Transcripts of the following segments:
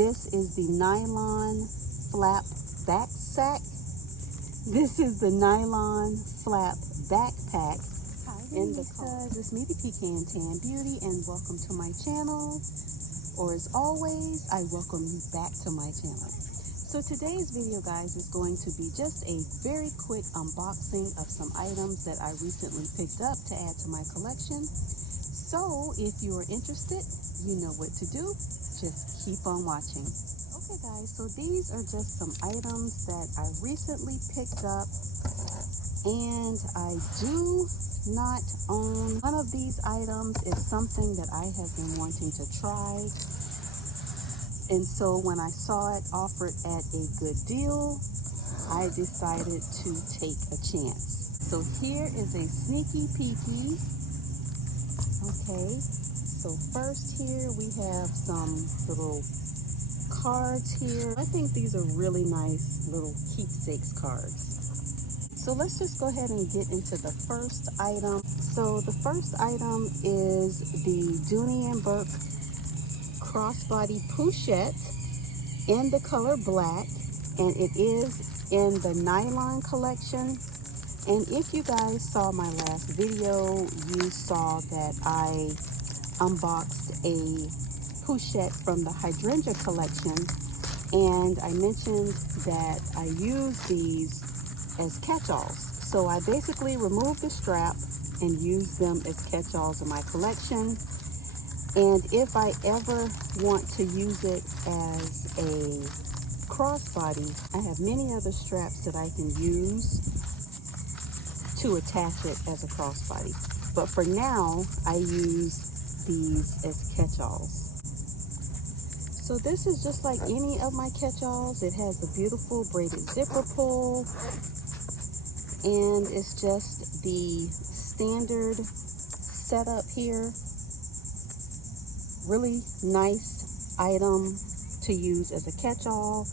This is the nylon flap back sack. This is the nylon flap backpack. Hi, Dooneynistas. It's me, the Pecan Tan Beauty, and welcome to my channel. Or as always, I welcome you back to my channel. So today's video, guys, is going to be just a very quick unboxing of some items that I recently picked up to add to my collection. So if you are interested, you know what to do. Just keep on watching. Okay, guys, so these are just some items that I recently picked up, and I do not own. One of these items is something that I have been wanting to try. And so when I saw it offered at a good deal, I decided to take a chance. So here is a sneaky peeky. Okay, so first here we have some little cards here. I think these are really nice little keepsakes cards. So let's just go ahead and get into the first item. So the first item is the Dooney Bourke crossbody Pouchette in the color black, and it is in the Nylon collection. And if you guys saw my last video, you saw that I unboxed a Pouchette from the hydrangea collection, and I mentioned that I use these as catch-alls. So I basically removed the strap and used them as catch-alls in my collection. And if I ever want to use it as a crossbody, I have many other straps that I can use to attach it as a crossbody. But for now, I use these as catch-alls. So this is just like any of my catch-alls. It has a beautiful braided zipper pull, and it's just the standard setup here. Really nice item to use as a catch-all,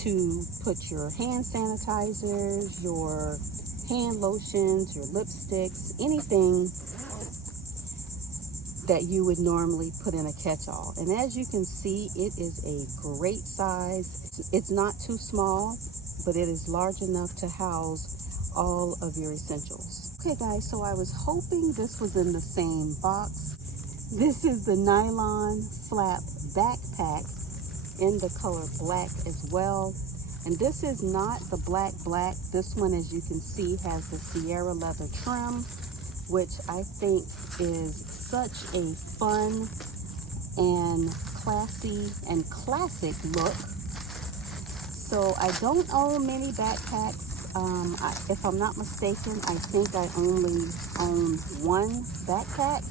to put your hand sanitizers, your hand lotions, your lipsticks, anything that you would normally put in a catch-all. And as you can see, it is a great size. It's not too small, but it is large enough to house all of your essentials. Okay, guys, so I was hoping this was in the same box. This is the nylon flap backpack in the color black as well. And this is not the black. This one, as you can see, has the Sierra leather trim, which I think is such a fun and classy and classic look. So I don't own many backpacks. If I'm not mistaken, I think I only own one backpack.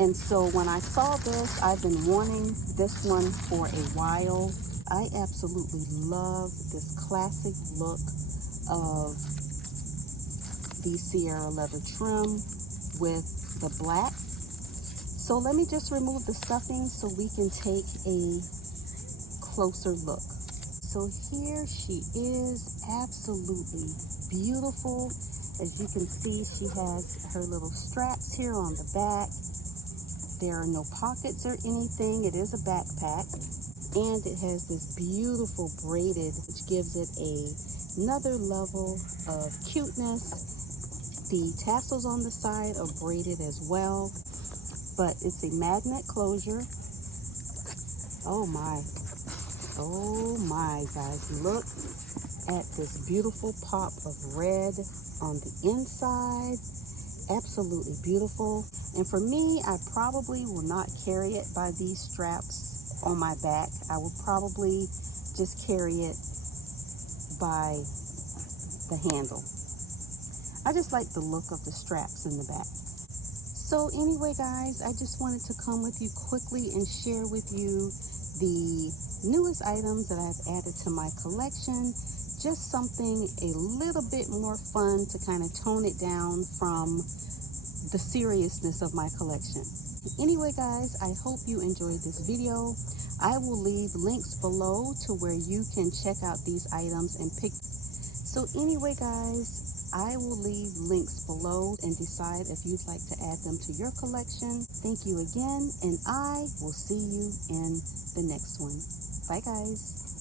And so when I saw this, I've been wanting this one for a while. I absolutely love this classic look of the Sierra leather trim with the black. So let me just remove the stuffing so we can take a closer look. So here she is, absolutely beautiful. As you can see, she has her little straps here on the back. There are no pockets or anything. It is a backpack, and it has this beautiful braided, which gives it another level of cuteness. The tassels on the side are braided as well, but it's a magnet closure. Oh my, guys, look at this beautiful pop of red on the inside. Absolutely beautiful. And for me, I probably will not carry it by these straps on my back. I will probably just carry it by the handle. I just like the look of the straps in the back. So anyway, guys, I just wanted to come with you quickly and share with you the newest items that I've added to my collection. Just something a little bit more fun to kind of tone it down from the seriousness of my collection. Anyway, guys, I hope you enjoyed this video. I will leave links below to where you can check out these items and pick. So anyway, guys, I will leave links below and decide if you'd like to add them to your collection. Thank you again, and I will see you in the next one. Bye, guys.